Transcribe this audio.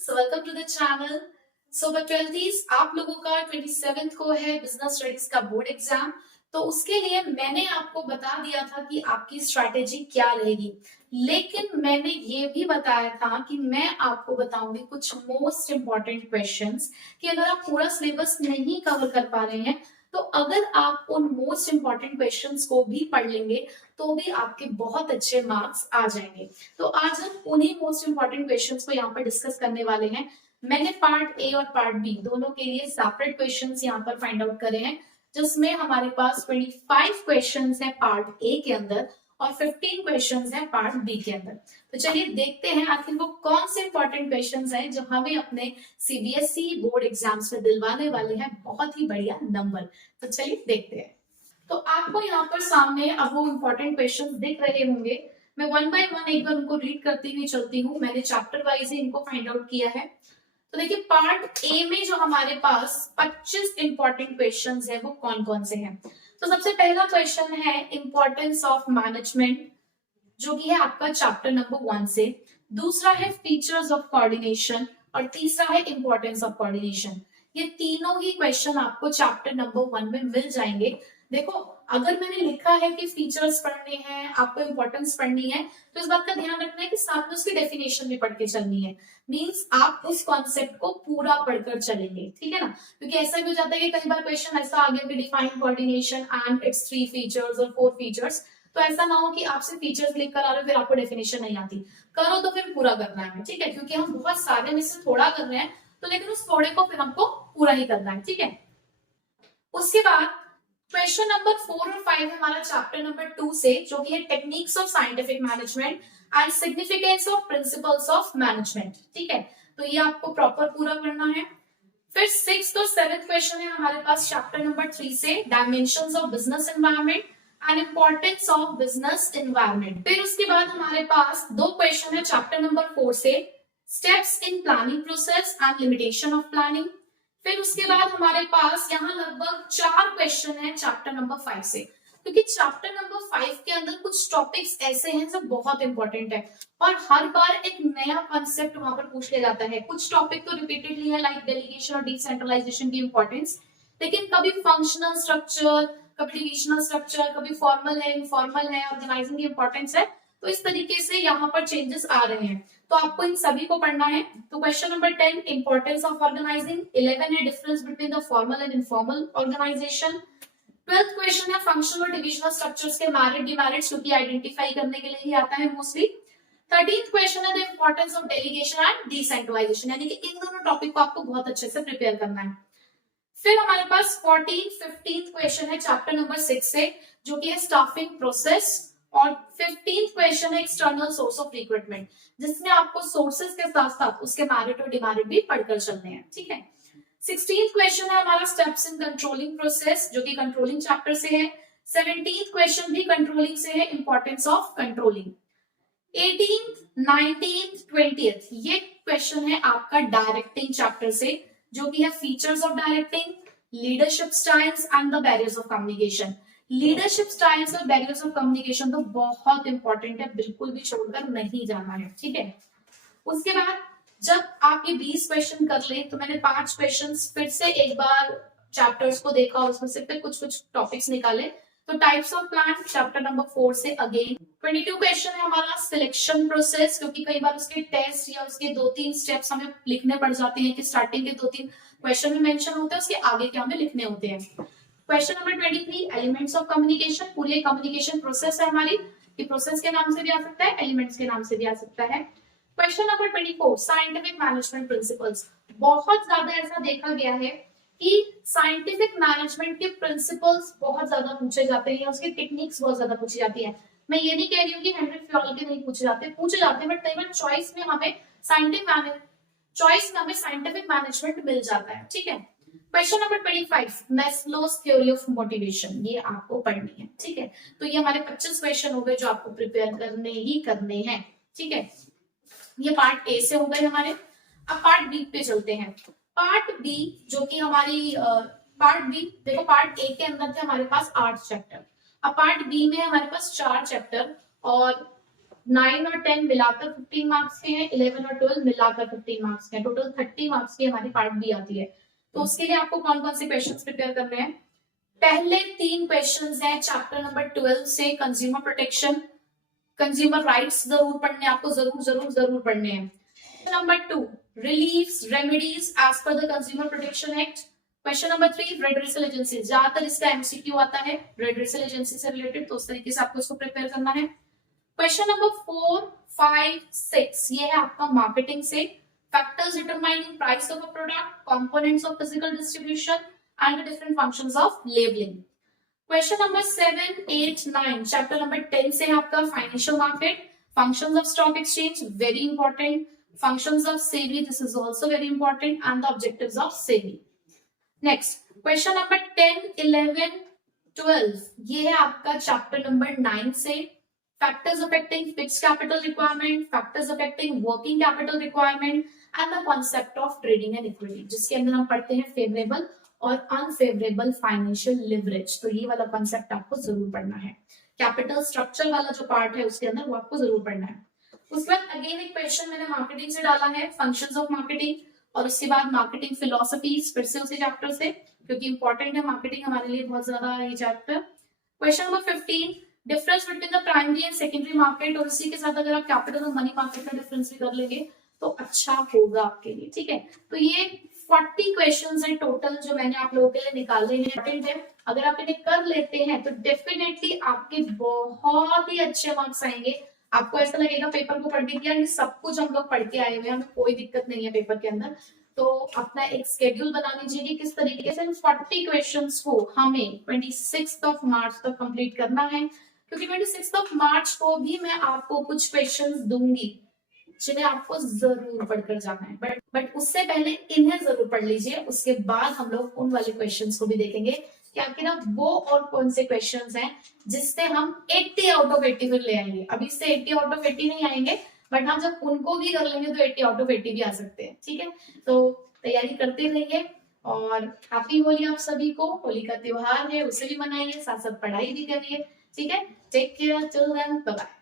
So welcome to the channel. So बच्चों आप लोगों का 27th को है बिजनेस स्टडीज का बोर्ड एग्जाम। तो उसके लिए मैंने आपको बता दिया था कि आपकी स्ट्रैटेजी क्या रहेगी, लेकिन मैंने ये भी बताया था कि मैं आपको बताऊंगी कुछ मोस्ट इंपॉर्टेंट क्वेश्चंस कि अगर आप पूरा सिलेबस नहीं कवर कर पा रहे हैं तो अगर आप उन मोस्ट इंपॉर्टेंट क्वेश्चंस को भी पढ़ लेंगे तो भी आपके बहुत अच्छे मार्क्स आ जाएंगे। तो आज हम उन्हीं मोस्ट इंपॉर्टेंट क्वेश्चंस को यहाँ पर डिस्कस करने वाले हैं। मैंने पार्ट ए और पार्ट बी दोनों के लिए सेपरेट क्वेश्चंस यहाँ पर फाइंड आउट करे हैं, जिसमें हमारे पास 25 क्वेश्चंस है पार्ट ए के अंदर और 15 क्वेश्चंस है पार्ट बी के अंदर। तो चलिए देखते हैं आखिर वो कौन से इंपॉर्टेंट क्वेश्चंस हैं जो हमें अपने सीबीएसई बोर्ड एग्जाम्स में दिलवाने वाले हैं बहुत ही बढ़िया नंबर। तो चलिए देखते हैं। तो आपको यहाँ पर सामने अब वो इंपॉर्टेंट क्वेश्चंस दिख रहे होंगे। मैं वन बाय वन एक बार उनको रीड करती हुई चलती हूँ। मैंने चैप्टर वाइज ही इनको फाइंड आउट किया है। तो देखिए पार्ट ए में जो हमारे पास 25 इंपॉर्टेंट क्वेश्चंस है वो कौन कौन से हैं। तो सबसे पहला क्वेश्चन है इंपॉर्टेंस ऑफ मैनेजमेंट, जो कि है आपका चैप्टर नंबर 1 से। दूसरा है फीचर्स ऑफ कोऑर्डिनेशन और तीसरा है इंपॉर्टेंस ऑफ कोऑर्डिनेशन। ये तीनों ही क्वेश्चन आपको चैप्टर नंबर 1 में मिल जाएंगे। देखो अगर मैंने लिखा है कि फीचर्स पढ़ने हैं, आपको इंपॉर्टेंस पढ़नी है, तो इस बात का ध्यान रखना है कि साथ में उसकी डेफिनेशन भी पढ़ के चलनी है। मींस आप उस कॉन्सेप्ट को पूरा पढ़कर चलेंगे, ठीक है ना। क्योंकि ऐसा भी हो जाता है कि कई बार क्वेश्चन ऐसा आ गया कि define coordination and it's 3 features और 4 फीचर्स। तो ऐसा ना हो कि आपसे फीचर्स लिख कर आ रहे हो फिर आपको डेफिनेशन नहीं आती। करो तो फिर पूरा करना है, ठीक है, क्योंकि हम बहुत सारे में से थोड़ा कर रहे हैं, तो लेकिन उस थोड़े को फिर हमको पूरा ही करना है, ठीक है। उसके बाद क्वेश्चन नंबर 4 और 5 है हमारा चैप्टर नंबर 2 से, जो कि है techniques of scientific management and significance of principles of management, ठीक है। तो ये आपको प्रॉपर पूरा करना है। फिर 6th और 7th क्वेश्चन है हमारे पास चैप्टर नंबर 3 से, dimensions of business environment and importance of business environment. फिर उसके बाद हमारे पास दो क्वेश्चन है चैप्टर नंबर 4 से, steps in planning process and limitation of planning. फिर उसके बाद हमारे पास यहाँ लगभग 4 क्वेश्चन है चैप्टर नंबर 5 से, क्योंकि चैप्टर नंबर 5 के अंदर कुछ टॉपिक्स ऐसे हैं जो बहुत इंपॉर्टेंट है और हर बार एक नया कॉन्सेप्ट वहां पर पूछ लिया जाता है। कुछ टॉपिक तो रिपीटेडली है लाइक डेलीगेशन और डिसेंट्रलाइजेशन की इंपॉर्टेंस, लेकिन कभी फंक्शनल स्ट्रक्चर, कभी डिविजनल स्ट्रक्चर, कभी फॉर्मल है, इनफॉर्मल है, ऑर्गेनाइजिंग की इंपॉर्टेंस है। तो इस तरीके से यहाँ पर चेंजेस आ रहे हैं, तो आपको इन सभी को पढ़ना है। तो question number 10 importance of organising, 11 है difference between the formal and informal organisation, 12th question है फंक्शनल और डिविजनल स्ट्रक्चर्स के मेरिट डिमेरिट्स, क्योंकि आइडेंटिफाई करने के लिए ही आता है मोस्टली। 13th क्वेश्चन है the importance of delegation and decentralisation, यानी कि इन दोनों टॉपिक को आपको बहुत अच्छे से प्रिपेयर करना है। फिर हमारे पास 14th 15th क्वेश्चन है चैप्टर नंबर 6 से, जो कि है स्टाफिंग प्रोसेस, और 15th क्वेश्चन है एक्सटर्नल सोर्स ऑफ रिक्रूटमेंट, जिसमें आपको सोर्सेस के साथ साथ उसके मेरिट और डिमेरिट भी पढ़कर चलने हैं, ठीक है। 16th क्वेश्चन है हमारा स्टेप्स इन कंट्रोलिंग प्रोसेस, जो कि कंट्रोलिंग चैप्टर से है। 17th क्वेश्चन भी कंट्रोलिंग से है, importance of controlling. 18th 19th 20th ये क्वेश्चन है आपका डायरेक्टिंग चैप्टर से, जो कि है features of directing, leadership styles and the barriers of communication. Leadership styles और बैरियर्स ऑफ कम्युनिकेशन तो बहुत इंपॉर्टेंट है, बिल्कुल भी छोड़कर नहीं जाना है, ठीक है। उसके बाद जब आप ये 20 क्वेश्चन कर ले, तो मैंने 5 क्वेश्चन फिर से एक बार चैप्टर्स को देखा, उसमें से फिर कुछ कुछ टॉपिक्स निकाले। तो types of plan chapter number 4 से अगेन 22 क्वेश्चन है हमारा सिलेक्शन प्रोसेस, क्योंकि कई बार उसके टेस्ट या उसके 2-3 स्टेप्स हमें लिखने पड़ जाते हैं कि स्टार्टिंग के 2-3 क्वेश्चन में मेंशन होते हैं, उसके आगे क्या हमें लिखने होते हैं। Question number 23 elements of communication, पूरी कम्युनिकेशन प्रोसेस है हमारी, कि प्रोसेस के नाम से भी आ सकता है, एलिमेंट्स के नाम से भी आ सकता है। Question number 24 scientific management principles. बहुत ज्यादा ऐसा देखा गया है कि साइंटिफिक मैनेजमेंट के प्रिंसिपल्स बहुत ज्यादा पूछे जाते हैं, उसकी टेक्निक्स बहुत ज्यादा पूछी जाती है। मैं ये नहीं कह रही हूँ कि हेनरी फ्योल के नहीं पूछे जाते हैं, बट कई बार चॉइस में हमें साइंटिफिक मैनेजमेंट मिल जाता है, ठीक है। Question number 25 Maslow's theory of motivation, ये आपको पढ़नी है, ठीक है। तो ये हमारे 25 क्वेश्चन हो गए जो आपको प्रिपेयर करने हैं, ठीक है। ये पार्ट ए से हो गए हमारे। अब पार्ट बी पे चलते हैं। पार्ट बी जो कि हमारी पार्ट बी देखो, पार्ट ए के अंदर थे हमारे पास 8 चैप्टर, अब पार्ट बी में हमारे पास 4 चैप्टर और 9 और 10 मिलाकर 15 मार्क्स के हैं, 11 और 12 मिलाकर 15 मार्क्स के हैं, टोटल 30 मार्क्स की हमारी पार्ट बी आती है। तो उसके लिए आपको कौन कौन से क्वेश्चंस प्रिपेयर करने हैं? पहले 3 क्वेश्चंस हैं चैप्टर नंबर 12 से, कंज्यूमर प्रोटेक्शन, कंज्यूमर राइट्स जरूर पढ़ने, आपको जरूर जरूर जरूर पढ़ने हैं। Number 2, reliefs remedies as per the consumer protection act. Question number 3, redressal agency, ज्यादातर इसका एमसीक्यू आता है रेडरेसल एजेंसी से रिलेटेड, तो उस तरीके से आपको इसको प्रिपेयर करना है। क्वेश्चन नंबर 4, 5, 6 ये है आपका मार्केटिंग से, factors determining price of a product, components of physical distribution and different functions of labelling. Question number 7, 8, 9 chapter number 10 से आपका financial market, functions of stock exchange very important, functions of SEBI this is also very important and the objectives of SEBI. Next question number 10, 11, 12 ये है आपका chapter number 9 से, factors affecting fixed capital requirement, factors affecting working capital requirement and the concept of trading and equity, जिसके अंदर हम पढ़ते हैं favourable और अनफेवरेबल फाइनेंशियल लिवरेज। तो ये वाला कॉन्सेप्ट आपको जरूर पढ़ना है। कैपिटल स्ट्रक्चर वाला जो पार्ट है उसके अंदर वो आपको जरूर पढ़ना है। उसके बाद अगेन एक क्वेश्चन मैंने मार्केटिंग से डाला है, फंक्शंस ऑफ मार्केटिंग, और उसके बाद मार्केटिंग फिलोसफीज फिर से उसी चैप्टर से, क्योंकि इंपॉर्टेंट है मार्केटिंग हमारे लिए बहुत ज्यादा ये chapter. Question number 15, difference between the primary and secondary market, और इसी के साथ अगर आप कैपिटल और मनी मार्केट का डिफरेंस भी कर लेंगे तो अच्छा होगा आपके लिए, ठीक है। तो ये 40 क्वेश्चंस हैं टोटल जो मैंने आप लोगों के लिए निकाले हैं। अगर आप इन्हें कर लेते हैं तो डेफिनेटली आपके बहुत ही अच्छे मार्क्स आएंगे। आपको ऐसा लगेगा पेपर को पढ़ के यार सब कुछ हम लोग पढ़ के आए हुए हैं, हमें कोई दिक्कत नहीं है पेपर के अंदर। तो अपना एक स्केड्यूल बना लीजिए कि किस तरीके से 40 क्वेश्चंस को हमें 26 ऑफ मार्च तक कंप्लीट करना है, क्योंकि 26 ऑफ मार्च को भी मैं आपको कुछ क्वेश्चंस दूंगी जिन्हें आपको जरूर पढ़कर जाना है, बट उससे पहले इन्हें जरूर पढ़ लीजिए। उसके बाद हम लोग उन वाले क्वेश्चंस को भी देखेंगे कि आखिर वो और कौन से क्वेश्चंस हैं जिससे हम 80 आउट ऑफ 80 फिर ले आएंगे। अभी से 80 आउट ऑफ 80 नहीं आएंगे, बट हम जब उनको भी कर लेंगे तो 80 आउट ऑफ 80 भी आ सकते हैं, ठीक है। तो तैयारी करते रहिए और हैप्पी होली आप सभी को। होली का त्योहार है, उसे भी मनाइए, साथ साथ पढ़ाई भी करिए, ठीक है। Take care, till then, bye bye.